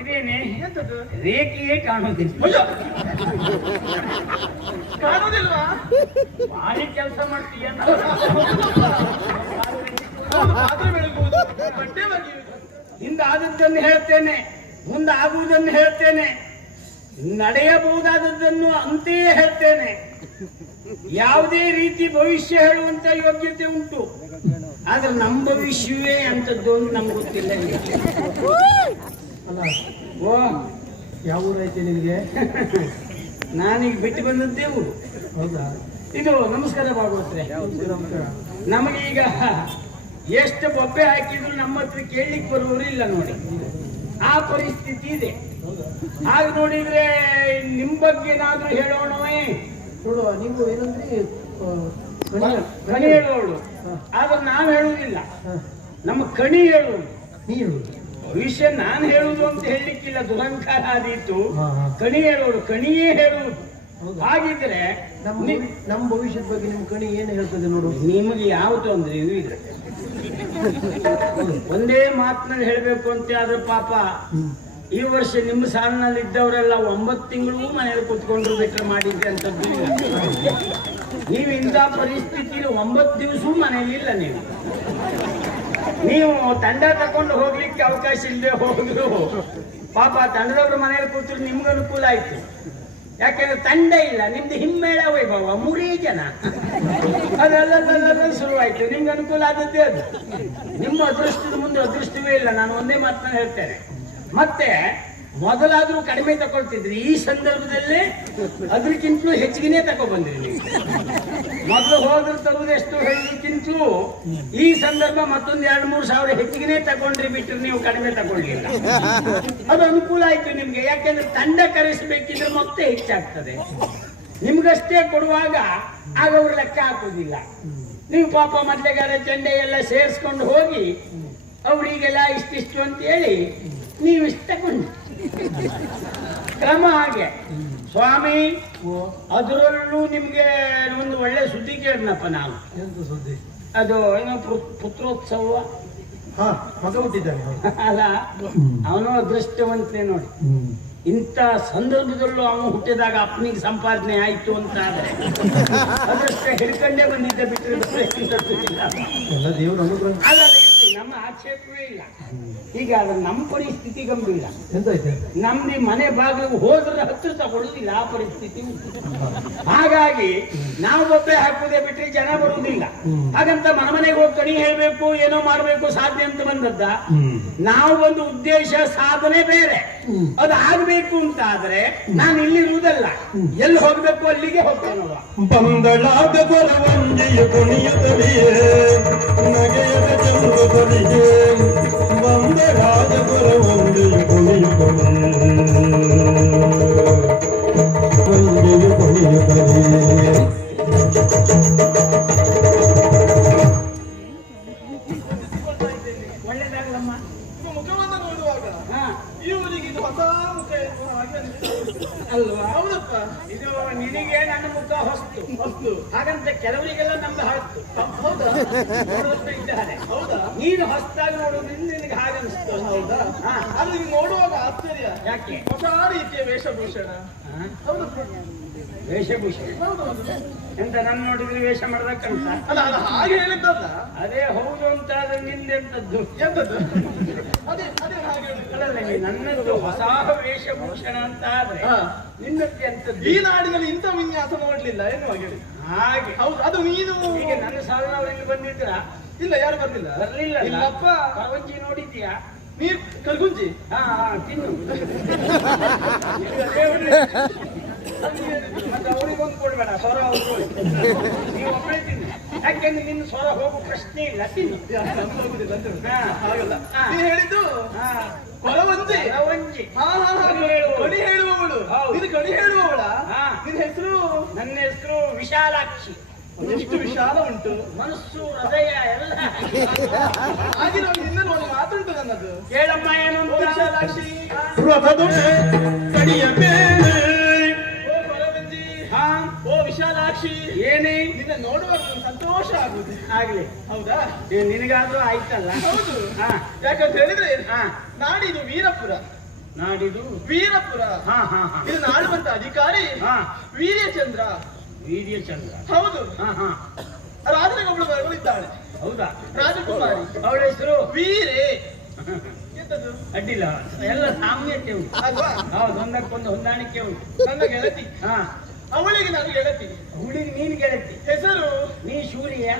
ಇದೇನೆ ರೇಖೆಯೇ ಕಾಣೋದಿಲ್ಲ. ಕಾಣೋದಿಲ್ವಾ? ಭಾರಿ ಕೆಲಸ ಮಾಡ್ತೀಯ. ಹಿಂದಾದದ್ದನ್ನು ಹೇಳ್ತೇನೆ, ಮುಂದಾಗುವುದನ್ನು ಹೇಳ್ತೇನೆ, ನಡೆಯಬಹುದಾದದ್ದನ್ನು ಅಂತೆಯೇ ಹೇಳ್ತೇನೆ. ಯಾವುದೇ ರೀತಿ ಭವಿಷ್ಯ ಹೇಳುವಂತ ಯೋಗ್ಯತೆ ಉಂಟು, ಆದ್ರೆ ನಮ್ಮ ಭವಿಷ್ಯವೇ ಅಂತದ್ದು ಅಂತ ನಮ್ಗೆ ಗೊತ್ತಿಲ್ಲ. ಅಲ್ಲ ಓ ಯಾವ ಊರೈತೆ ನಿನಗೆ? ನಾನೀಗ ಬಿಟ್ಟು ಬಂದದ್ದೇವು. ಹೌದಾ? ಇದು ನಮಸ್ಕಾರ ಭಾಗವತ್ರೆ. ನಮಗೀಗ ಎಷ್ಟು ಬೊಬ್ಬೆ ಹಾಕಿದ್ರು ನಮ್ಮ ಹತ್ರ ಕೇಳಲಿಕ್ಕೆ ಬರುವವರು ಇಲ್ಲ ನೋಡಿ, ಆ ಪರಿಸ್ಥಿತಿ ಇದೆ. ಹಾಗೆ ನೋಡಿದ್ರೆ ನಿಮ್ ಬಗ್ಗೆ ಏನಾದ್ರೂ ಹೇಳೋಣವೇ? ನೋಡುವ, ನೀವು ಏನಂದ್ರೆ ಕಣಿ ಹೇಳೋಳು, ಆದ್ರೆ ನಾವು ಹೇಳುವುದಿಲ್ಲ, ನಮ್ಮ ಕಣಿ ಹೇಳುವುದು. ನೀ ಹೇಳುದು ಭವಿಷ್ಯ ನಾನು ಹೇಳುವುದು ಅಂತ ಹೇಳಲಿಕ್ಕಿಲ್ಲ, ದುರಹಂಕಾರ ಆದೀತು. ಕಣಿ ಹೇಳೋಳು, ಕಣಿಯೇ ಹೇಳುವುದು. ಹಾಗಿದ್ರೆ ನಮ್ಮ ಭವಿಷ್ಯದ ಬಗ್ಗೆ ನಿಮ್ ಕಣಿ ಏನು ಹೇಳ್ತದೆ ನೋಡು. ನಿಮಗೆ ಯಾವ ತೊಂದರೆಯೂ ಇಲ್ಲ. ಒಂದೇ ಮಾತಿನಲ್ಲಿ ಹೇಳಬೇಕು ಅಂತ ಆದ್ರೆ ಪಾಪ ಈ ವರ್ಷ ನಿಮ್ಮ ಸಾಲಿನಲ್ಲಿ ಇದ್ದವರೆಲ್ಲ 9 ತಿಂಗಳು ಮನೆಯಲ್ಲಿ ಕುತ್ಕೊಂಡ್ರು ಬಿಟ್ಟರೆ ಮಾಡಿದ್ರೆ ಅಂತದ್ದು ಇಲ್ಲ. ನೀವು ಇಂಥ ಪರಿಸ್ಥಿತಿಯಲ್ಲಿ 9 ದಿವಸವೂ ಮನೆಯಲ್ಲಿ ಇಲ್ಲ. ನೀವು ತಂಡ ತಕೊಂಡು ಹೋಗ್ಲಿಕ್ಕೆ ಅವಕಾಶ ಇಲ್ಲದೆ ಹೋದ್ರು ಪಾಪ ತಂಡದವ್ರ ಮನೆಯಲ್ಲಿ ಕೂತ್ರು ನಿಮ್ಗೆ ಅನುಕೂಲ ಆಯ್ತು. ಯಾಕೆಂದ್ರೆ ತಂಡ ಇಲ್ಲ, ನಿಮ್ದು ಹಿಮ್ಮೇಳ ವೈಭವ 3 ಜನ, ಅದೆಲ್ಲ ಶುರುವಾಯ್ತು. ನಿಮ್ಗೆ ಅನುಕೂಲ ಆದದ್ದೇ ಅದು. ನಿಮ್ಮ ಅದೃಷ್ಟದ ಮುಂದೆ ಅದೃಷ್ಟವೇ ಇಲ್ಲ. ನಾನು ಒಂದೇ ಮಾತನ್ನ ಹೇಳ್ತೇನೆ. ಮತ್ತೆ ಮೊದಲಾದ್ರೂ ಕಡಿಮೆ ತಗೊಳ್ತಿದ್ರಿ, ಈ ಸಂದರ್ಭದಲ್ಲಿ ಅದಕ್ಕಿಂತಲೂ ಹೆಚ್ಚಿಗೆನೇ ತಗೊಬಂದ್ರಿ ನೀವು. ಮೊದಲು ಹೋದ್ರು ತರುವುದೆಷ್ಟು ಹೇಳೋದಕ್ಕಿಂತಲೂ ಈ ಸಂದರ್ಭ ಮತ್ತೊಂದು 2-3 ಸಾವಿರ ಹೆಚ್ಚಿಗೆನೇ ತಗೊಂಡ್ರಿ, ಬಿಟ್ಟರೆ ನೀವು ಕಡಿಮೆ ತಗೊಳ್ಳಿಲ್ಲ. ಅದು ಅನುಕೂಲ ಆಯ್ತು ನಿಮ್ಗೆ. ಯಾಕೆಂದ್ರೆ ತಂಡ ಕರೆಸಬೇಕಿದ್ರೆ ಮತ್ತೆ ಹೆಚ್ಚಾಗ್ತದೆ. ನಿಮ್ಗಷ್ಟೇ ಕೊಡುವಾಗ ಆಗ ಅವ್ರು ಲೆಕ್ಕ ಹಾಕುದಿಲ್ಲ. ನೀವು ಪಾಪ ಮೊದಲೆಗಾರ ಚಂಡೆ ಎಲ್ಲ ಸೇರಿಸ್ಕೊಂಡು ಹೋಗಿ ಅವರಿಗೆಲ್ಲ ಇಷ್ಟಿಷ್ಟು ಅಂತ ಹೇಳಿ ನೀವಿಷ್ಟ ತಗೊಂಡು ಕ್ರಮ ಹಾಗೆ. ಸ್ವಾಮಿ, ಅದರಲ್ಲೂ ನಿಮ್ಗೆ ಒಂದು ಒಳ್ಳೆ ಸುದ್ದಿ ಕೇಳಿದ್ನಪ್ಪ ನಾವು. ಎಂತ ಸುದ್ದಿ? ಅದು ಏನೋ ಪುತ್ರೋತ್ಸವ. ಮಗ ಹುಟ್ಟಿದ್ದಾನೆ ಅಲ್ಲ, ಅವನು ಅದೃಷ್ಟವಂತನೇ ನೋಡಿ. ಇಂಥ ಸಂದರ್ಭದಲ್ಲೂ ಅವನು ಹುಟ್ಟಿದಾಗ ಅಪ್ಪನಿಗೆ ಸಂಪಾದನೆ ಆಯ್ತು ಅಂತ ಆದ್ರೆ ಅದೃಷ್ಟ ಹಿಡ್ಕೊಂಡೇ ಬಂದಿದ್ದ, ಬಿಟ್ಟರೆ ಎಲ್ಲ ದೇವ್ರ ಅನುಗ್ರಹ. ಅಲ್ಲ, ನಮ್ಮ ಆಕ್ಷೇಪವೇ ಇಲ್ಲ. ಈಗ ನಮ್ಮ ಪರಿಸ್ಥಿತಿ ಗಂಭೀರ. ಎಂತೈತೆ? ನಮ್ದು ಮನೆ ಬಾಗಿಲಿಗೆ ಹೋದ್ರೆ ಹತ್ತು ತಗೊಳ್ಳುದಿಲ್ಲ, ಆ ಪರಿಸ್ಥಿತಿ ಉಂಟು. ಹಾಗಾಗಿ ನಾವು ಬೊಬ್ಬೆ ಹಾಕುವುದೇ ಬಿಟ್ಟರೆ ಜನ ಬರುವುದಿಲ್ಲ. ಹಾಗಂತ ಮನೆಗೆ ಹೋಗಿ ಕಣಿ ಹೇಳ್ಬೇಕು, ಏನೋ ಮಾಡ್ಬೇಕು ಸಾಧ್ಯ ಅಂತ ಬಂದದ್ದ. ನಾವು ಒಂದು ಉದ್ದೇಶ ಸಾಧನೆ ಬೇರೆ, ಅದು ಆಗ್ಬೇಕು ಅಂತ ಆದ್ರೆ ನಾನು ಇಲ್ಲಿರುವುದಲ್ಲ, ಎಲ್ಲಿ ಹೋಗ್ಬೇಕು ಅಲ್ಲಿಗೆ ಹೋಗ್ತೇನವ. ಬಂದಳಾದ ಬರವಂಜಿಯ ಕುಣಿಯದಲಿಯೇ ನಗೆಯದ ಚಂದ್ರದಲಿಯೇ ಬಂದಳಾದ ಬರವಂಜಿಯ ಕುಣಿಯದಲಿಯೇ ಕುಣಿಯದಲಿಯೇ. ಒಳ್ಳೆದಾಗಲಮ್ಮ. ಮುಖವನ್ನು ನೋಡುವಾಗ ಇವರಿಗೆ ಇದು ಹೊಸ ಮುಖ ಇರುವ ಹಾಗೆ ಅಲ್ವಾ? ಹೌದಪ್ಪ, ಇದು ನಿನಗೆ ನನ್ನ ಮುಖ ಹೊಸ್ತು. ಹಾಗಂತ ಕೆಲವರಿಗೆಲ್ಲ ನಮ್ದು ಹೊಸ್ತು. ಹೌದಾ? ಇದ್ದಾರೆ. ಹೌದಾ? ನೀನು ಹೊಸ್ತಾಗಿ ನೋಡೋದ್ರಿಂದ ನಿನಗೆ ಹಾಗೆ ಅನಿಸ್ತು. ಹೌದಾ? ಅದು ನೀವು ನೋಡುವಾಗ ಆಶ್ಚರ್ಯ. ಯಾಕೆ? ಹೊಸ ರೀತಿಯ ವೇಷಭೂಷಣ. ಹೌದಪ್ಪ, ವೇಷಭೂಷಣ ಎಂತ ನನ್ನ ನೋಡಿದ್ರೆ ವೇಷ ಮಾಡ್ಬೇಕಂತ ಅಲ್ಲ ಅಲ್ಲ, ಹಾಗೆ ಹೇಳಿದ್ದಲ್ಲ. ಅದೇ ಹೌದು ಅಂತ ಆದ್ರೆ ನಿಂದೆಂತದ್ದು? ಎಂತದ್ದು? ಅದೇ ಅದೇ ಹಾಗೆ ಅಲ್ಲಲ್ಲ, ನನ್ನದು ಹೊಸ ವೇಷಭೂಷಣ ಅಂತ ಆದ್ರೆ ನಿನ್ನದ್ದು ಎಂತದ್ದು? ಈ ನಾಡಿನಲ್ಲಿ ಇಂಥ ವಿನ್ಯಾಸ ನೋಡ್ಲಿಲ್ಲ ಎನ್ನುವಾಗ ಹೇಳಿ. ಹಾಗೆ ಹೌದು, ಅದು ನೀನು ಈಗ ನನ್ನ ಸಾಲಿನವರು ಇಲ್ಲಿ ಬಂದಿದ್ರ? ಇಲ್ಲ, ಯಾರು ಬರ್ಲಿಲ್ಲ. ಬರ್ಲಿಲ್ಲ. ಇಲ್ಲಪ್ಪ. ಕರವಂಜಿ ನೋಡಿದ್ಯಾ? ನೀರ್ ಕರ್ಗುಂಜಿ ತಿನ್ನು. ಮತ್ತೆ ಅವರಿಗೊಂದು ಕೊಡ್ಬೇಡ, ಸ್ವರ ಅವ್ರು ನೀವು ಒಬ್ಬರೇ ತಿನ್ನು. ಯಾಕೆಂದ್ರೆ ನಿನ್ನ ಸ್ವರ ಹೋಗೋ ಪ್ರಶ್ನೆ ಇಲ್ಲ, ತಿನ್ನು. ಹಾಗಲ್ಲ, ನೀ ಹೇಳಿದ್ದು ಕೊರವಂಜಿ. ಕರವಂಜಿ ಕಣಿ ಹೇಳುವವಳು. ನೀನು ಕಣಿ ಹೇಳುವವಳ? ನಿನ್ನ ಹೆಸರು? ನನ್ನ ಹೆಸರು ವಿಶಾಲಾಕ್ಷಿ. ಎಷ್ಟು ವಿಶಾಲ ಉಂಟು ಮನಸ್ಸು, ಹೃದಯ ಎಲ್ಲ. ಹಾಗೆ ನಾವು ನಿನ್ನ ನೋಡಿ ಮಾತುಂಟು ನನ್ನದು. ಕೇಳಮ್ಮ ಏನು ಅಂತ. ವಿಶಾಲಾಕ್ಷಿ ಕಡಿಯ ಮೇಲೆ. ಓ ಕೊರವಂಜಿ, ಓ ವಿಶಾಲಾಕ್ಷಿ, ಖುಷಿ ಏನೇ ನಿನ್ನ ನೋಡುವಾಗ ನಂಗೆ ಸಂತೋಷ ಆಗುದು. ಆಗ್ಲಿ ಹೌದಾ? ನಿನಗಾದ್ರೂ ಆಯ್ತಲ್ಲ. ಹೌದು. ಹಾ ಯಾಕಂತ ಹೇಳಿದ್ರೆ ಹಾ ನಾಡಿದು ವೀರಪುರ. ನಾಡಿದು ವೀರಪುರ. ಹಾ ಹಾ ಹಾ ಇದನ್ನ ಆಳುವಂತ ಅಧಿಕಾರಿ ಹಾ ವೀರ್ಯಚಂದ್ರ. ವೀರ್ಯಚಂದ್ರ. ಹೌದು. ಹಾ ಹಾ ರಾಜನಿಗೆ ಒಬ್ಬಳು ಮಗಳಿದ್ದಾಳೆ, ಹೌದಾ? ರಾಜಕುಮಾರಿ. ಅವಳ ಹೆಸರು ವೀರೆ. ಎಂತದ್ದು? ಅಡ್ಡಿಲ್ಲ, ಎಲ್ಲ ಸಾಮ್ಯತೆ ಉಂಟು ಅಲ್ವಾ? ಹೌದು, ಒಂದಕ್ಕೊಂದು ಹೊಂದಾಣಿಕೆ ಉಂಟು. ನನ್ನ ಗೆಳತಿ. ಹಾ ಅವಳಿಗೆ ನಾನು ಗೆಳತಿ. ಹುಡುಗಿ ನೀನ್ ಗೆಳತಿ, ಹೆಸರು ನೀ ಶೂರಿಯ.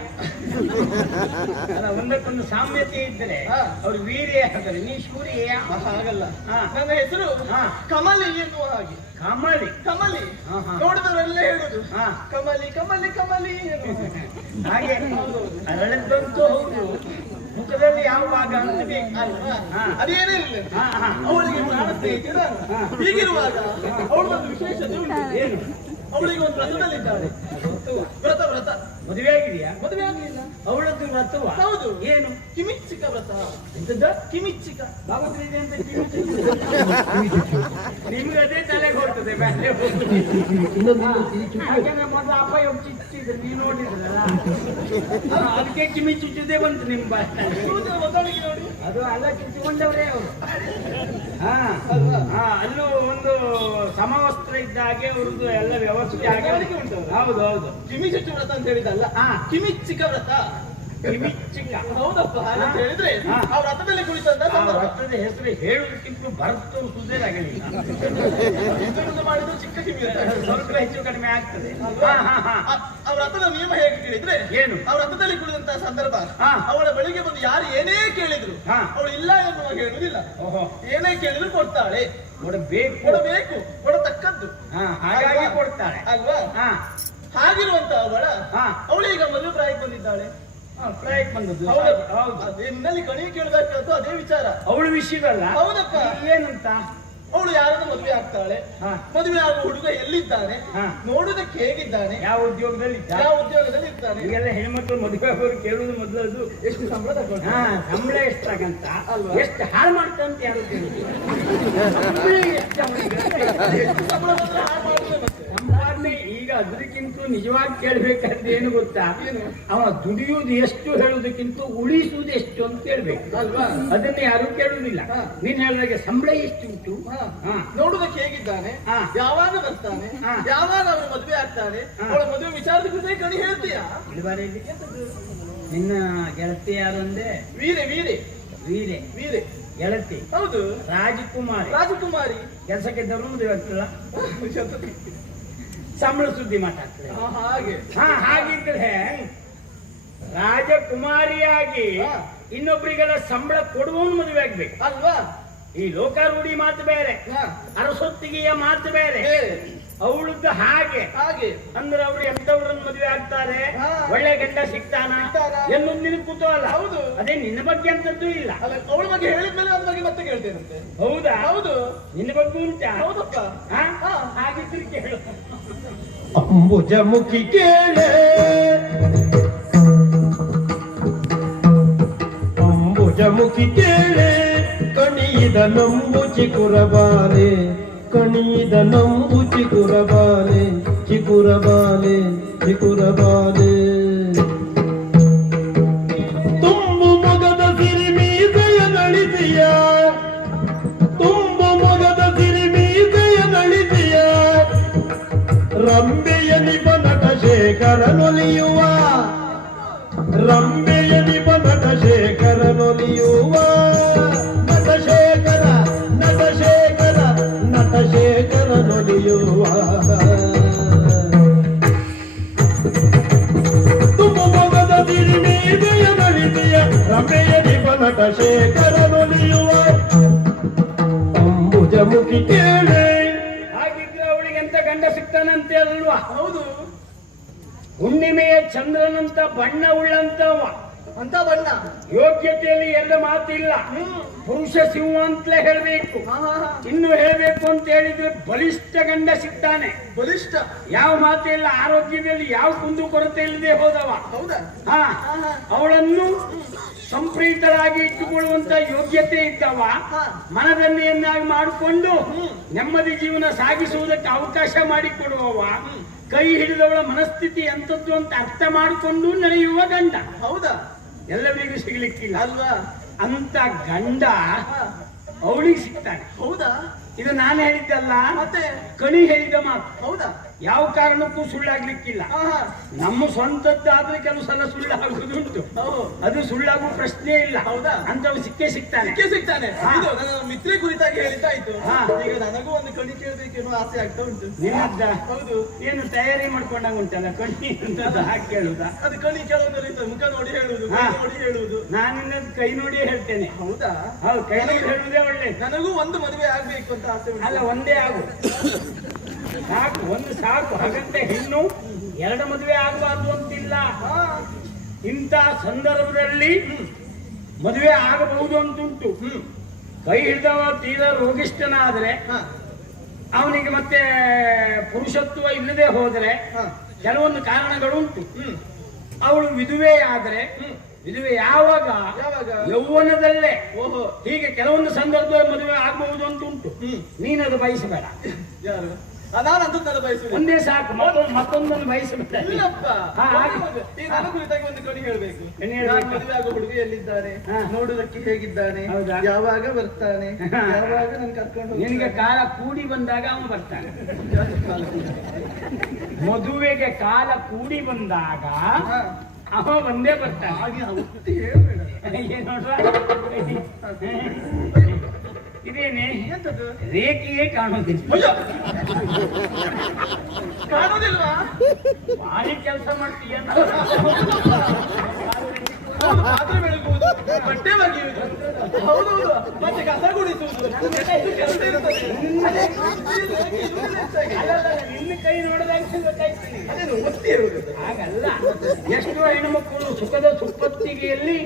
ಅಲ್ಲ, ಒಂದಕ್ಕೊಂದು ಸಾಮ್ಯತೆ ಇದ್ದರೆ ಹಾ. ಅವ್ರು ವೀರ್ಯ ಹಾಕರೆ ನೀ ಶೂರಿಯ. ಹಾಗಲ್ಲ. ಹಾ. ನನ್ನ ಹೆಸರು ಹಾ. ಕಮಲಿ ಎನ್ನುವ ಹಾಗೆ. ಕಮಲಿ. ಕಮಲಿ. ಹಾ, ಹಾ. ನೋಡಿದವರೆಲ್ಲ ಹೇಳುದು ಹಾ. ಕಮಲಿ ಕಮಲಿ ಕಮಲಿ ಎನ್ನುವ. ಹಾಗೆ ಅರಳದಂತೂ ಹೌದು, ಮುಖದಲ್ಲಿ ಯಾವ ಭಾಗ ಅಂತ ಬೇಕು ಅಲ್ವಾ? ಹಾ. ಅದೇನೇ ಇರಲಿ, ಹಾ ಹಾ ಅವಳಿಗೆ ಪ್ರಾಣ ಸ್ನೇಹಿತ ನಾನು. ಹಾ. ಹೀಗಿರುವಾಗ ಅವಳೊಂದು ವಿಶೇಷತೆ ಉಂಟು. ಏನು? ಅವಳಿಗೆ ಒಂದು ವ್ರತದಲ್ಲಿದ್ದಾಳೆ. ವ್ರತ ವ್ರತ. ಮದುವೆ ಆಗಿದೆಯಾ? ಮದುವೆ ಆಗ್ಲಿಲ್ಲ. ಅವಳದ್ದು ವ್ರತವ? ಹೌದು. ಏನು? ಕಿಮಿಚ್ಚಿಕ ವ್ರತ. ಎಂತದ್ದು? ಕಿಮಿಚ್ಚಿಕ. ಭಾಗವತಿದೆ ಅಂತ ನಿಮ್ಗೆ ಅದೇ ತಲೆಗೆ ಹೋಗ್ತದೆ ಬೇರೆ ಯಾಕಂದ್ರೆ ಮೊದಲು ಅಪ್ಪ ಯೋಚಿಸಿದ್ರು, ನೀವು ನೋಡಿದ್ರಲ್ಲ. ಅದಕ್ಕೆ ಕಿಮಿ ಚುಚ್ಚುದೇ ಬಂತು ನಿಮ್ ಬಾಯಲ್ಲಿ. ಹೊಂದಾಣಿಕೆ ನೋಡಿ. ಅದು ಅಲ್ಲ, ಚುಚ್ಚಿಕೊಂಡವರೇ ಅವರು. ಹಾ ಹಾ ಅಲ್ಲೂ ಒಂದು ಸಮವಸ್ತ್ರ ಇದ್ದ ಹಾಗೆ ಅವ್ರದ್ದು ಎಲ್ಲ ವ್ಯವಸ್ಥೆ ಹಾಗೆ ಹೊಂದಾಣಿಕೆ ಉಂಟು. ಹೌದು ಹೌದು. ಕಿಮಿಚುಚ್ಚು ವ್ರತ ಅಂತ ಹೇಳಿದಲ್ಲ, ಹಾ. ಕಿಮಿಚ್ಚಿಕ ವ್ರತ. ಕಿಮಿಚ್ಚಿಕ. ಹೌದಪ್ಪ. ಹಾಗಂತ ಹೇಳಿದ್ರೆ ಹಾ. ಆ ವ್ರತದಲ್ಲಿ ಕುಳಿತಂತ ಆ ಸಂದರ್ಭ. ವ್ರತದ ಹೆಸರು ಹೇಳುವುದಕ್ಕಿಂತ ಭರತು ಸುದೇರಾಗಲಿಲ್ಲ. ಇದನ್ನು ಮಾಡಿದ್ರು ಚಿಕ್ಕ ಕಿವಿ ಇರ್ತಾರೆ. ಸ್ವಲ್ಪ ಹೆಚ್ಚು ಕಡಿಮೆ ಆಗ್ತದೆ. ಅಲ್ವಾ? ಹಾ ಹಾ ಹಾ ಆ ವ್ರತದ ನಿಯಮ ಹೇಗೆ ಕೇಳಿದ್ರೆ, ಏನು? ಆ ವ್ರತದಲ್ಲಿ ಕುಳಿದಂತಹ ಸಂದರ್ಭ ಹಾ. ಅವಳ ಬಳಿಗೆ ಬಂದು ಯಾರು ಏನೇ ಕೇಳಿದ್ರು ಹಾ. ಅವಳು ಇಲ್ಲ ಎನ್ನುವಾಗ ಹೇಳುವುದಿಲ್ಲ. ಓಹೋ, ಏನೇ ಕೇಳಿದ್ರು ಕೊಡ್ತಾಳೆ. ಕೊಡಬೇಕು. ಕೊಡಬೇಕು, ಕೊಡತಕ್ಕದ್ದು. ಹಾ ಹಾಗಾಗಿ ಕೊಡ್ತಾಳೆ ಅಲ್ವಾ? ಹಾ ಹಾಗಿರುವಂತ ಅವಳ ಹಾ ಅವಳೀಗ ಮದುವೆ ಪ್ರಾಯಕ್ಕೆ ಬಂದಿದ್ದಾಳೆ. ಪ್ರಾಯಕ್ಕೆ ಬಂದದ್ದು. ಹೌದು. ಹೌದು. ಅದೇ ನಿನ್ನಲ್ಲಿ ಕಣಿ ಕೇಳಬೇಕಾದ್ದು ಅದೇ ವಿಚಾರ. ಅವಳ ವಿಷಯವಲ್ಲ. ಹೌದಪ್ಪ. ಏನಂತ? ಅವಳು ಯಾರನ್ನ ಮದುವೆ ಆಗ್ತಾಳೆ, ಹಾ ಮದುವೆ ಆಗುವ ಹುಡುಗ ಎಲ್ಲಿದ್ದಾನೆ, ಹಾ. ನೋಡುವುದಕ್ಕೆ ಹೇಗಿದ್ದಾನೆ, ಯಾವ ಉದ್ಯೋಗದಲ್ಲಿ ಇದ್ದ? ಯಾವ ಉದ್ಯೋಗದಲ್ಲಿ ಇರ್ತಾನೆ, ಈಗೆಲ್ಲ ಹೆಣ್ಮಕ್ಳು ಮದುವೆ ಆಗೋರು ಕೇಳುವುದು ಮೊದಲದು ಎಷ್ಟು ಸಂಬಳ ತಗೊಳ್ತಾನೆ. ಹಾ ಸಂಬಳ ಎಷ್ಟಾಗಂತ, ಅಲ್ವಾ? ಎಷ್ಟು ಹಾಳು ಮಾಡ್ತಂತ ಯಾರು ಕೇಳುದು? ಸಂಬಳ ಎಷ್ಟು ಅವನಿಗೆ? ಎಷ್ಟು ಸಂಬಳ ಬಂದ್ರೆ ಹಾಳು ಮಾಡ್ತೇವೆ ಮತ್ತೆ. ಸಂಪಾದನೆ ಈಗ ಅದಕ್ಕಿಂತ ನಿಜವಾಗಿ ಕೇಳ್ಬೇಕಾದ್ರೆ ಏನು ಗೊತ್ತಾ? ಏನು? ಅವ ದುಡಿಯುವುದು ಎಷ್ಟು ಹೇಳುವುದಕ್ಕಿಂತ ಉಳಿಸುವುದು ಎಷ್ಟು ಅಂತ ಕೇಳ್ಬೇಕು ಅಲ್ವಾ? ಅದನ್ನ ಯಾರು ಕೇಳುವುದಿಲ್ಲ. ಹಾ. ನೀನ್ ಹೇಳಿದಾಗೆ ಸಂಬಳ ಎಷ್ಟು ಉಂಟು? ಹಾ. ಹಾ. ನೋಡುವುದಕ್ಕೆ ಹೇಗಿದ್ದಾನೆ, ಹಾ. ಯಾವಾಗ ಬರ್ತಾನೆ, ಹಾ. ಯಾವಾಗ ಅವನು ಮದುವೆ ಆಗ್ತಾನೆ, ಹಾ. ಅವಳ ಮದುವೆ ವಿಚಾರದ ಕುರಿತು ಕಣಿ ಹೇಳ್ತೀಯಾ? ಇಳುವರಿ ಇಲ್ಲಿ ನಿನ್ನ ಗೆಳತಿ ಯಾರು ಅಂದೆ? ವೀರೆ ವೀರೆ ವೀರೆ. ವೀರೆ. ಗೆಳತಿ ಹೌದು. ರಾಜಕುಮಾರಿ. ರಾಜಕುಮಾರಿ. ಕೆಲಸಕ್ಕೆ ಇದ್ದವರು ಮದುವೆ ಆಗ್ತಲ್ಲ, ಸಂಬಳ ಸುದ್ದಿ ಮಾತಾಡ್ತಾರೆ. ಹಾ, ಹಾಗೆ. ಹಾ ಹಾಗಿದ್ರೆ ರಾಜಕುಮಾರಿಯಾಗಿ ಹಾ. ಇನ್ನೊಬ್ಬರಿಗೆಲ್ಲ ಸಂಬಳ ಕೊಡುವವನು ಮದುವೆ ಆಗ್ಬೇಕು. ಅಲ್ವಾ? ಈ ಲೋಕಾರೂಢಿ ಮಾತು ಬೇರೆ, ಹಾ. ಅರಸೊತ್ತಿಗೆಯ ಮಾತು ಬೇರೆ. ಬೇರೆ. ಅವಳದ್ದು ಹಾಗೆ ಹಾಗೆ. ಅಂದ್ರೆ ಅವ್ರು ಎಂತವ್ರನ್ನ ಮದುವೆ ಆಗ್ತಾರೆ, ಹಾ. ಒಳ್ಳೆ ಗಂಡ ಸಿಗ್ತಾನ ಸಿಗ್ತಾನ? ಎನ್ನುವುದು ನಿನಗೆ ಕುತೂಹಲ. ಹೌದು. ಅದೇ ನಿನ್ನ ಬಗ್ಗೆ ಅಂತದ್ದು ಇಲ್ಲ. ಅಲ್ಲ, ಅವಳ ಬಗ್ಗೆ ಹೇಳಿದ್ಮೇಲೆ ಅದ್ರ ಬಗ್ಗೆ ಮತ್ತೆ ಕೇಳ್ತೇನಂತೆ. ಹೌದಾ? ಹೌದು. ನಿನ್ನ ಬಗ್ಗೆ ಉಂಟಾ? ಹೌದಪ್ಪ. ಹಾ? ಹಾ. ಹಾಗಿದ್ರೆ ಕೇಳು. ಅಂಬುಜಮುಖಿ ಕೇಳೆ, ಅಂಬುಜಮುಖಿ ಕೇಳೆ, ಕಣಿದ ನಂಬು ಚಿಗುರಬಾಲೆ, ಕಣಿದ ನಂಬು ಚಿಗುರಬಾಲೆ, ಚಿಗುರಬಾಲೆ ಚಿಗುರಬಾಲೆ. ತುಂಬು ಮೊಗದ ಸಿರಿಮೀಸೆಯ ನಳಿಸಿಯ, ತುಂಬು ಮೊಗದ ಸಿರಿಮೀಸೆಯ ನಳಿಸಿಯ, ರಂಬೆಯ ನಿಬನಟ ಶೇಖರನೊಲಿಯುವ, ರಂಬೆಯ ನಿಬನಟ ಶೇಖರನೊಲಿಯುವ, ನಟಶೇಖರ ನಟಶೇಖರ ನಟಶೇಖರನೊಲಿಯುವ. ತುಂಬು ಮೊಗದ ಸಿರಿಮೀಸೆಯ ನಳಿಸಿಯ, ರಂಬೆಯ ನಿಬನಟ ಶೇಖರನೊಲಿಯುವ. ಅಂಬುಜಮುಖಿ ಕೇಳೆ. ಹಾಗಿದ್ರೆ ಅವಳಿಗೆ ಎಂತ ಗಂಡ ಸಿಗ್ತಾನಂತೆ ಅಲ್ವಾ? ಹೌದು. ಹುಣ್ಣಿಮೆಯ ಚಂದ್ರನಂತ ಬಣ್ಣ ಉಳ್ಳಂತವ, ಅಂತ ಬಣ್ಣ. ಯೋಗ್ಯತೆಯಲ್ಲಿ ಎಲ್ಲ ಮಾತಿಲ್ಲ. ಹ್ಮ್. ಪುರುಷ ಸಿಂಹ ಅಂತಲೇ ಹೇಳ್ಬೇಕು. ಹಾ, ಹಾ, ಹಾ. ಇನ್ನು ಹೇಳ್ಬೇಕು ಅಂತ ಹೇಳಿದ್ರೆ ಬಲಿಷ್ಠ ಗಂಡ ಸಿಗ್ತಾನೆ. ಬಲಿಷ್ಠ. ಯಾವ ಮಾತಿಲ್ಲ, ಆರೋಗ್ಯದಲ್ಲಿ ಯಾವ ಕುಂದು ಕೊರತೆ ಇಲ್ಲದೆ ಹೋದವ. ಹೌದಾ? ಹಾ ಹಾ, ಹಾ. ಅವಳನ್ನು ಸಂಪ್ರೀತರಾಗಿ ಇಟ್ಟುಕೊಳ್ಳುವಂತ ಯೋಗ್ಯತೆ ಇದ್ದವ ಹಾ. ಮನದನ್ನೆಯನ್ನಾಗಿ ಮಾಡಿಕೊಂಡು ನೆಮ್ಮದಿ ಜೀವನ ಸಾಗಿಸುವುದಕ್ಕೆ ಅವಕಾಶ ಮಾಡಿಕೊಡುವವ ಕೈ ಹಿಡಿದವಳ ಮನಸ್ಥಿತಿ ಎಂಥದ್ದು ಅಂತ ಅರ್ಥ ಮಾಡಿಕೊಂಡು ನಡೆಯುವ ಗಂಡ ಹೌದಾ? ಎಲ್ಲರಿಗೂ ಸಿಗ್ಲಿಕ್ಕಿಲ್ಲ ಅಲ್ವಾ? ಅಂತ ಗಂಡ ಹಾ. ಅವಳಿಗೆ ಸಿಗ್ತಾನೆ. ಹೌದಾ? ಇದು ನಾನು ಹೇಳಿದ್ದಲ್ಲ, ಮತ್ತೆ ಕಣಿ ಹೇಳಿದ ಮಾತು. ಹೌದಾ? ಯಾವ ಕಾರಣಕ್ಕೂ ಸುಳ್ಳಾಗ್ಲಿಕ್ಕಿಲ್ಲ. ಹಾ, ಹಾ. ನಮ್ಮ ಸ್ವಂತದ್ದಾದ್ರೆ ಕೆಲವು ಸಲ ಸುಳ್ಳಾಗುದುಂಟು, ಹೌದು. ಅದು ಸುಳ್ಳಾಗುವ ಪ್ರಶ್ನೆ ಇಲ್ಲ. ಹೌದಾ? ಅಂತವ್ ಸಿಕ್ಕೇ ಸಿಗ್ತಾನೆ. ಸಿಗ್ತಾನೆ. ಹಾ. ಇದು ನನ್ನ ಮಿತ್ರೆ ಕುರಿತಾಗಿ ಹೇಳಿದ್ದಾಯ್ತು. ಹಾ. ಈಗ ನನಗೂ ಒಂದು ಕಣಿ ಕೇಳಬೇಕೆನ್ನೋ ಆಸೆ ಆಗ್ತಾ ಉಂಟು. ನಿನ್ನದ್ದ ಹೌದು. ಏನು ತಯಾರಿ ಮಾಡ್ಕೊಂಡಾಗ ಉಂಟಲ್ಲ ಕಣಿ ಅಂತ ಹಾಕಿ ಕೇಳುದ. ಅದು ಕಣಿ ಕೆಲವೊಂದು ರೀತಿ ಮುಖ ನೋಡಿ ಹೇಳುವುದು, ಕೈ ಹಾ. ನೋಡಿ ಹೇಳುವುದು. ನಾನು ನಿನ್ನದ್ ಕೈ ನೋಡಿ ಹೇಳ್ತೇನೆ. ಹೌದಾ? ಹೌದು, ಕೈ ನೋಡಿ ಹೇಳುವುದೇ ಒಳ್ಳೆ. ನನಗೂ ಒಂದು ಮದುವೆ ಆಗ್ಬೇಕು ಅಂತ ಆಸೆ ಉಂಟು. ಅಲ್ಲ, ಒಂದೇ ಆಗು ಸಾಕು, ಒಂದು ಸಾಕು. ಹಾಗಂತ ಹೆಣ್ಣು ಎರಡು ಮದುವೆ ಆಗಬಾರ್ದು ಅಂತಿಲ್ಲ. ಹಾ. ಇಂಥ ಸಂದರ್ಭದಲ್ಲಿ ಮದುವೆ ಆಗಬಹುದು ಅಂತುಂಟು. ಕೈ ಹಿಡಿದವ ತೀರಾ ರೋಗಿಷ್ಠನಾದ್ರೆ, ಹಾ. ಅವನಿಗೆ ಮತ್ತೆ ಪುರುಷತ್ವ ಇಲ್ಲದೆ ಹೋದರೆ ಹಾ. ಕೆಲವೊಂದು ಕಾರಣಗಳುಂಟು. ಅವಳು ವಿಧವೆ ಆದ್ರೆ, ವಿಧವೆ ಯಾವಾಗ? ಯಾವಾಗ? ಯೌವನದಲ್ಲೇ. ಓಹೋ. ಹೀಗೆ ಕೆಲವೊಂದು ಸಂದರ್ಭದಲ್ಲಿ ಮದುವೆ ಆಗಬಹುದು ಅಂತ ಉಂಟು. ನೀನದು ಬಯಸಬೇಡ. ಯಾರು? ನಾನಂತೂ ನನ್ನ ಬಯಸುವುದಿಲ್ಲ. ಒಂದೇ ಸಾಕು, ಮತ್ತೊಂದನ್ನು ಬಯಸಬೇಡ. ಇಲ್ಲಪ್ಪ. ಹಾ, ಹಾಗೆ. ಈಗ ನನ್ನ ಕುರಿತಾಗಿ ಒಂದು ಕಣಿ ಹೇಳ್ಬೇಕು. ಕಣಿ ಹೇಳ್ಬೇಕಾ? ನಾನು ಮದುವೆ ಆಗೋ ಹುಡುಗ ಎಲ್ಲಿದ್ದಾನೆ, ಹಾ. ನೋಡುವುದಕ್ಕೆ ಹೇಗಿದ್ದಾನೆ, ಹೌದಾ? ಯಾವಾಗ ಬರ್ತಾನೆ, ಹಾ. ಯಾವಾಗ ನನ್ ಕರ್ಕೊಂಡು ನಿನಗೆ ಕಾಲ ಕೂಡಿ ಬಂದಾಗ ಅವನು ಬರ್ತಾನೆ. ಮದುವೆಗೆ ಕಾಲ ಕೂಡಿ ಬಂದಾಗ ಅವ ಒಂದೇ ಬರ್ತಾನೆ. ಹಾಗೆ ಹುಟ್ಟಿ ಹೇಳ್ಬೇಡ. ಏನ್ ನೋಡ್ರ, ಇದೇನೆ ಎಂತದ್ದು? ರೇಖೆಯೇ ಕಾಣೋದಿಲ್ಲ. ಅಯ್ಯೋ! ಕಾಣೋದಿಲ್ವಾ? ಭಾರಿ ಕೆಲಸ ಮಾಡ್ತೀಯ. ಹೌದು, ಪಾತ್ರೆ ಬೆಳಗುವುದು, ಬಟ್ಟೆ ಒಗೆಯುವುದು, ಹೌದೌದು, ಮತ್ತೆ ಕಸ ಗುಡಿಸುವುದು, ಎಷ್ಟು ಕೆಲಸ ಇರ್ತದೆ. ನಿನ್ನ ಕೈ ನೋಡಿದಾಗ ಗೊತ್ತಾಯ್ತು. ಅದೇನು ಒತ್ತಿ ಇರುವುದು? ಹಾಗಲ್ಲ, ಎಷ್ಟೋ ಹೆಣ್ಮಕ್ಕಳು ಸುಖದ ಸುಪ್ಪತ್ತಿಗೆಯಲ್ಲಿ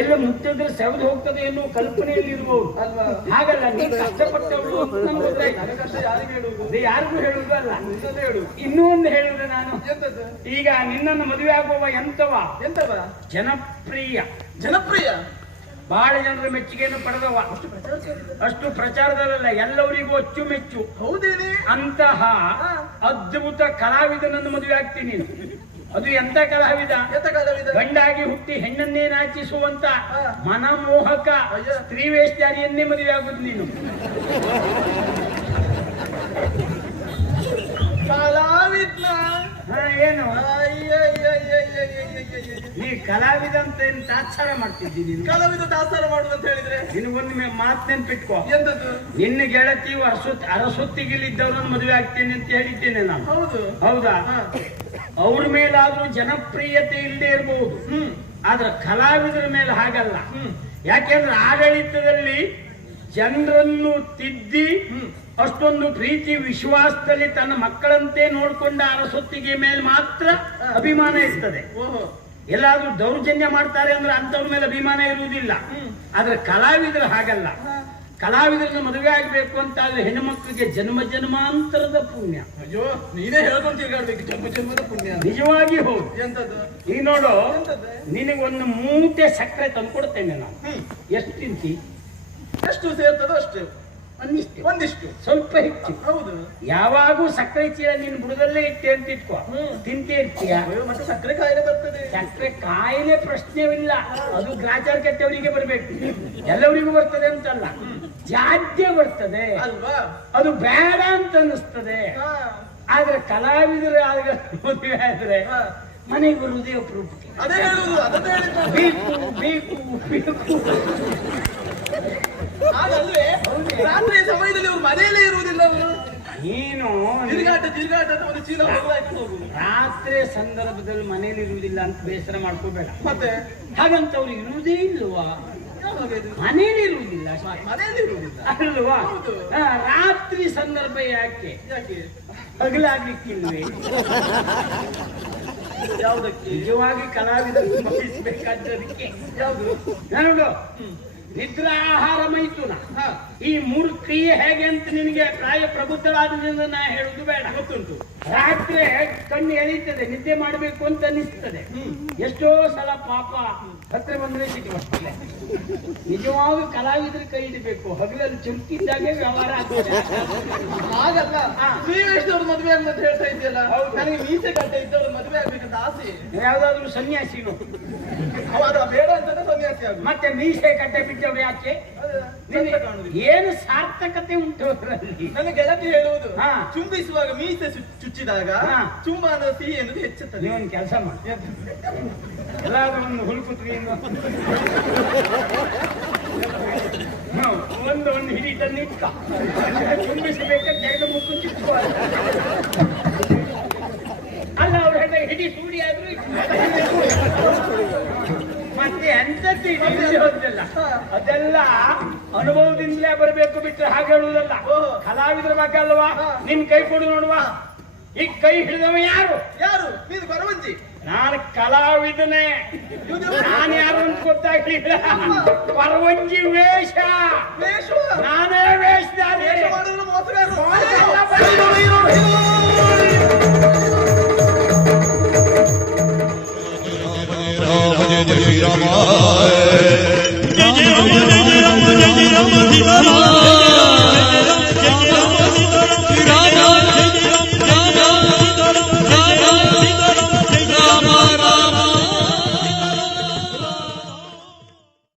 ಎಲ್ಲ ಮುತ್ತಿದ್ರೆ ಸೆವೆದು ಹೋಗ್ತದೆ ಎನ್ನುವ ಕಲ್ಪನೆಯಲ್ಲಿ ಇರಬಹುದು ಅಲ್ವಾ? ಹಾಗಲ್ಲ, ನೀನು ಕಷ್ಟಪಟ್ಟವಳು ಅಂತ ನಮ್ಗೆ ಗೊತ್ತಾಯ್ತು. ನನ್ನ ಕಷ್ಟ ಯಾರಿಗೆ ಹೇಳುವುದು? ಅದು ಯಾರಿಗೂ ಹೇಳುವುದು ಅಲ್ಲ. ನಿನ್ನದೇ ಹೇಳು. ಇನ್ನೂ ಒಂದು ಹೇಳುವುದು ನಾನು. ಎಂತದ್ದು? ಈಗ ನಿನ್ನನ್ನು ಮದುವೆ ಆಗುವ ಎಂತವ ಎಂತವ? ಜನಪ್ರಿಯ, ಜನಪ್ರಿಯ, ಬಹಳ ಜನರ ಮೆಚ್ಚುಗೆಯನ್ನು ಪಡೆದವ. ಅಷ್ಟು ಪ್ರಚಾರದಲ್ಲ, ಎಲ್ಲವರಿಗೂ ಅಚ್ಚುಮೆಚ್ಚು. ಹೌದೇನೆ? ಅಂತಹ ಅದ್ಭುತ ಕಲಾವಿದನನ್ನು ಮದುವೆ ಆಗ್ತೀನಿ ನೀನು. ಅದು ಎಂತ ಕಲಾವಿದ? ಎಂತ ಕಲಾವಿದ? ಗಂಡಾಗಿ ಹುಟ್ಟಿ ಹೆಣ್ಣನ್ನೇ ನಾಚಿಸುವಂತ ಹಾ. ಮನಮೋಹಕ ಅಯ್ಯೋ. ಸ್ತ್ರೀ ವೇಷಧಾರಿಯನ್ನೇ ಮದುವೆ ಆಗುದು ನೀನು. ಕಲಾವಿದ್ನ? ಹಾ, ಏನು ನೀ ಕಲಾವಿದ ಅಂತ ಏನು ತಾತ್ಸಾರ ಮಾಡ್ತಿದ್ದಿ ನೀನು? ಕಲಾವಿದ ದಾಸ್ತಾನ ಮಾಡುದು ಅಂತ ಹೇಳಿದ್ರೆ ನಿನಗೊಂದು ಮಾತು ನೆನ್ಪಿಟ್ಕೋ. ಎಂತದ್ದು? ನಿನ್ನ ಗೆಳತಿಯು ಅರಸೊತ್ತಿಗಿಲ್ಲಿದ್ದವರನ್ನು ಮದುವೆ ಆಗ್ತೇನೆ ಅಂತ ಹೇಳಿದ್ದೇನೆ ನಾನು. ಹೌದು. ಹೌದಾ? ಹಾ. ಅವ್ರ ಮೇಲಾದ್ರೂ ಜನಪ್ರಿಯತೆ ಇಲ್ಲದೆ ಇರಬಹುದು, ಆದ್ರೆ ಕಲಾವಿದರ ಮೇಲೆ ಹಾಗಲ್ಲ. ಯಾಕೆಂದ್ರೆ ಆಡಳಿತದಲ್ಲಿ ಜನರನ್ನು ತಿದ್ದಿ ಅಷ್ಟೊಂದು ಪ್ರೀತಿ ವಿಶ್ವಾಸದಲ್ಲಿ ತನ್ನ ಮಕ್ಕಳಂತೆ ನೋಡ್ಕೊಂಡ ಅರಸೊತ್ತಿಗೆ ಮೇಲೆ ಮಾತ್ರ ಅಭಿಮಾನ ಇರ್ತದೆ. ಓಹೋ. ಎಲ್ಲಾದ್ರೂ ದೌರ್ಜನ್ಯ ಮಾಡ್ತಾರೆ ಅಂದ್ರೆ ಅಂತವ್ರ ಮೇಲೆ ಅಭಿಮಾನ ಇರುವುದಿಲ್ಲ. ಆದ್ರೆ ಕಲಾವಿದರು ಹಾಗಲ್ಲ. ಕಲಾವಿದರನ್ನು ಮದುವೆ ಆಗ್ಬೇಕು ಅಂತ ಆದ್ರೆ ಹೆಣ್ಣುಮಕ್ಕಳಿಗೆ ಜನ್ಮ ಜನ್ಮಾಂತರದ ಪುಣ್ಯ. ಅಯ್ಯೋ, ನೀನೇ ಹೇಳ್ಕೊಂಡು ತಿರ್ಗಾಡ್ಬೇಕು. ಜನ್ಮ ಜನ್ಮದ ಪುಣ್ಯ. ನಿಜವಾಗಿ ಹೌದು. ಎಂತದ್ದು? ಈಗ ನೋಡು, ಎಂತದ್ದು? ನಿನಗೊಂದು ಮೂಟೆ ಸಕ್ಕರೆ ತಂದು ಕೊಡ್ತೇನೆ ನಾನು. ಎಷ್ಟು ತಿಂತಿ? ಎಷ್ಟು ಸೇರ್ತದೋ ಅಷ್ಟು. ಒಂದಿಷ್ಟು, ಒಂದಿಷ್ಟು, ಸ್ವಲ್ಪ ಹೆಚ್ಚು. ಹೌದು. ಯಾವಾಗೂ ಸಕ್ಕರೆ ಚೀಲ ನೀನು ಬುಡದಲ್ಲೇ ಇಟ್ಟೆ ಅಂತ ಇಟ್ಕೋ, ತಿಂತೇ ಇರ್ತೀಯ. ಅಯ್ಯೋ, ಮತ್ತೆ ಸಕ್ಕರೆ ಕಾಯಿಲೆ ಬರ್ತದೆ. ಸಕ್ಕರೆ ಕಾಯಿಲೆ ಪ್ರಶ್ನೆವಿಲ್ಲ, ಅದು ಗ್ರಾಚಾರ ಕೆಟ್ಟವರಿಗೆ ಬರಬೇಕು. ಎಲ್ಲವರಿಗೂ ಬರ್ತದೆ ಅಂತಲ್ಲ, ಜಾಡ್ಯ ಬರ್ತದೆ ಅಲ್ವಾ? ಅದು ಬೇಡ ಅಂತ ಅನಿಸ್ತದೆ. ಹಾ. ಆದ್ರೆ ಕಲಾವಿದರು ಆಗ ಮದುವೆ ಆದ್ರೆ ಹಾ. ಮನೆಗೆ ಬರುವುದೇ ಅಪರೂಪಕ್ಕೆ. ಅದೇ ಹೇಳುದು, ಅದನ್ನೇ ಹೇಳಿದ್ದು. ಬೇಕು ಬೇಕು ಬೇಕು. ಹಾಗಲ್ವೇ? ರಾತ್ರಿಯ ಸಮಯದಲ್ಲಿ ಅವ್ರು ಮನೆಯಲ್ಲೇ ಇರುವುದಿಲ್ಲ. ಅವರು ನೀನು ತಿರುಗಾಟ ಅಂತ ಒಂದು ಚೀಲ ಹೊರಗಾಯ್ಕೊಂಡು ಹೋಗುದು. ರಾತ್ರಿ ಸಂದರ್ಭದಲ್ಲಿ ಮನೇಲಿ ಇರುವುದಿಲ್ಲ ಅಂತ ಬೇಸರ ಮಾಡ್ಕೋಬೇಡ. ಮತ್ತೆ ಹಾಗಂತ ಅವ್ರು ಇರುವುದೇ ಇಲ್ವಾ? ಯಾವಾಗ ಇದು? ಮನೇಲಿ ಇರುವುದಿಲ್ಲ ಮನೆಯಲ್ಲಿ ಇರುವುದಿಲ್ಲ ಅಲ್ವಾ? ಹೌದು. ರಾತ್ರಿ ಸಂದರ್ಭ ಯಾಕೆ? ಯಾಕೆ? ಹಗಲಾಗ್ಲಿಕ್ಕಿಲ್ವೇ? ಯಾವುದಕ್ಕೆ? ನಿಜವಾಗಿ ಕಲಾವಿದರು ಭಾವಿಸಬೇಕಾದದಕ್ಕೆ. ಯಾವುದು? ನೋಡು, ನಿದ್ರಾ ಆಹಾರ ಮೈಥುನ ಹಾ, ಈ ಮೂರು ಕ್ರಿಯೆ ಹೇಗೆ ಅಂತ ನಿನಗೆ ಪ್ರಾಯ ಪ್ರಬುದ್ಧರಾದ್ರಿಂದ ನಾ ಹೇಳುದು ಬೇಡ. ಗೊತ್ತುಂಟು. ರಾತ್ರಿ ಕಣ್ಣು ಎಳೀತದೆ, ನಿದ್ದೆ ಮಾಡಬೇಕು ಅಂತ ಅನಿಸ್ತದೆ. ಎಷ್ಟೋ ಸಲ ಪಾಪ ಹತ್ರ ಬಂದ್ರೆ ಸಿಟಿ ಬರ್ತದೆ. ನಿಜವಾಗ ಕಲಾವಿದ್ರ ಕೈ ಹಿಡಬೇಕು. ಹಗಲಲ್ಲಿ ಚುರುಕಿದ್ದಾಗೆ ವ್ಯವಹಾರ ಆಗ್ತದೆ. ಹಾಗಲ್ಲ, ಹಾ. ಶ್ರೀವೇಶದವ್ರು ಮದುವೆ ಅಂತ ಹೇಳ್ತಾ ಇದೆಯಲ್ಲ, ಹೌದು. ನನಗೆ ಮೀಸೆ ಕಟ್ಟೆ ಇದ್ದವ್ರು ಮದುವೆ ಆಗ್ಬೇಕಂತ ಆಸೆ. ಯಾವ್ದಾದ್ರು ಸನ್ಯಾಸಿನು ಅದು ಬೇಡ ಅಂತ ಸನ್ಯಾಸಿ ಆಗುದು. ಮತ್ತೆ ಮೀಸೆ ಕಟ್ಟೆ ಬಿಟ್ಟವ್ರು ಯಾಕೆ? ಚಂದ ಕಾಣುದಿಲ್ಲ. ಏನು ಸಾರ್ಥಕತೆ ಉಂಟು ಅದರಲ್ಲಿ? ನನ್ನ ಗೆಳತಿ ಹೇಳುವುದು, ಹಾ. ಚುಂಬಿಸುವಾಗ ಮೀಸೆ ಚುಚ್ಚಿದಾಗ ಹಾ. ಚುಂಬನ ಸಿಹಿ ಎನ್ನುವುದು ಹೆಚ್ಚುತ್ತದೆ. ನೀವೊಂದು ಕೆಲಸ ಮಾಡಿ, ಎಲ್ಲಾದ್ರೂ ಒಂದು ಹುಡುಕುತ್ರಿ ಒಂದು ಹಿಡಿ ತಂದು ಇಟ್ಕ, ಚುಂಬಿಸಬೇಕಂತ ಎರಡು ಮುಕ್ಕು ಚಿಕ್ಕ ಅಲ್ಲ. ಅವ್ರ ಹೇಳಿದಾಗ ಹಿಡಿ ಸೂಡಿ ಆದ್ರೂ ಮತ್ತೆ ಎಂತದ್ದು ಇದೆಲ್ಲ ಅದೆಲ್ಲ ಅನುಭವದಿಂದಲೇ ಬರಬೇಕು, ಬಿಟ್ಟರೆ ಹಾಗೆ ಹೇಳುವುದಲ್ಲ. ಓಹೋ. ಕಲಾವಿದ್ರ ಬಗ್ಗೆ ಅಲ್ವಾ? ನಿಮ್ ಕೈ ಕೊಡು ನೋಡುವ. ಈ ಕೈ ಹಿಡಿದವ ಯಾರು? ಯಾರು? ನೀನು ಕೊರವಂಜಿ. ನಾನು ಕಲಾವಿದನೇ. ನಾನು ಯಾರು ಅಂತ ಗೊತ್ತಾಗ್ಲಿಲ್ಲ. ಪರವಂಜಿ ವೇಷ. ವೇಷ ನಾನೇ ವೇಷಧಾರಿ. ಮಾಡಲು ಮೋಸಗಾರರು. ಜಯ ರಾಮ ಜಯ ರಾಮ ಜಯ ರಾಮ